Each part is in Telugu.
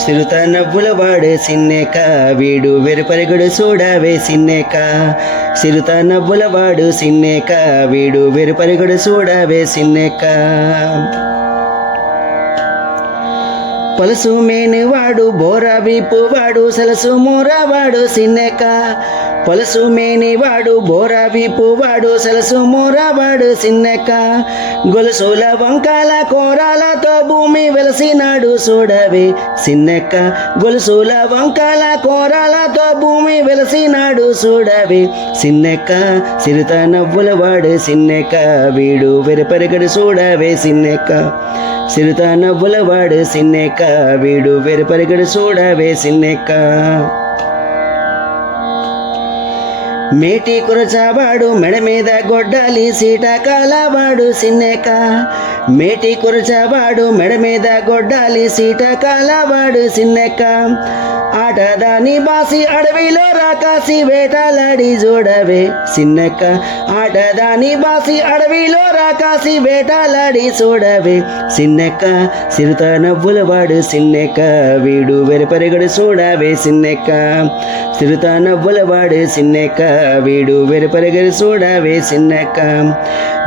సిరుత నవ్వులవాడు సిన్నెక వీడు వెరుపరుగుడు చూడవే సిన్నెక సిరుత నవ్వులవాడు సిన్నెక వీడు వెరుపరుగుడు చూడవే సిన్నెక పలుసు మేనివాడు బోరా వీపు వాడు సలసు మూరవాడు సిన్నెక పలుసు మేనివాడు బోరా వీపు వాడు సలసు మూరవాడు సిన్నెక గొలుసుల వంకాల కోరాలతో భూమి వెలసినాడు చూడవే సిన్నెక్క గొలుసుల వంకాల కోరాలతో భూమి వెలసినాడు చూడవే సిన్నెక్క సిరుత నవ్వులవాడు సిన్నెక్క వీడు వెరపరిగడు చూడవే సిన్నెక్క సిరుత నవ్వులవాడు సిన్నెక్క వీడు వెరపరిగడు చూడవే సిన్నెక్క మేటి కురచవాడు మెడ మీద గొడ్డాలి సీటకాలవాడు సిన్నెక మేటి కురచవాడు మెడ మీద గొడ్డాలి సీటకాలవాడు సిన్నెక ఆటదాని బాసి అడవిలో రాకాసి వేటాలాడి చూడవే సిన్నెక్క ఆటదాని బాసి అడవిలో రాకాసి వేటాలాడి చూడవే సిన్నెక్క సిరుత నవ్వులవాడు సిన్నెక్క వీడు వెరపరిగడు చూడవే సిన్నెక్క సిరుత నవ్వులవాడు సిన్నెక్క వీడు వెరపరిగడు చూడవే సిన్నెక్క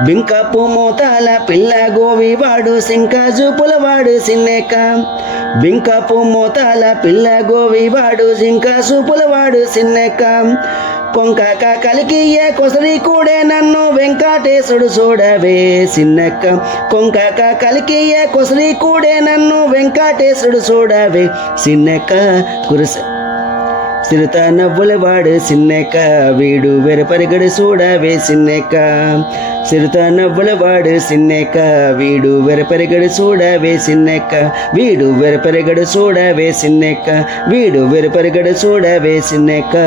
బింకపు మోతాల పిల్ల గోవి వాడు సింక జూపులవాడు సిన్నెక్క బింకపు మోతాల పిల్ల గోవి వాడు సింక సూపులవాడు సిన్నెక్క కొంకక కలికియే కొసరి కూడే నన్ను వెంకటేశుడు చూడవే సిన్నెక్క కొంకక కలికియే కొసరి కూడే నన్ను వెంకటేశుడు చూడవే సిన్నెక్క కురుస సిరుత నవ్వులవాడు సిన్నెక్క వీడు వెరపరిగడు చూడవే సిన్నెక్క సిరుత నవ్వులవాడు సిన్నెక్క వీడు వెరపరిగడు చూడవే సిన్నెక్క వీడు వెరపరిగడు చూడవే సిన్నెక్క వీడు వెరపరిగడు చూడవే సిన్నెక్క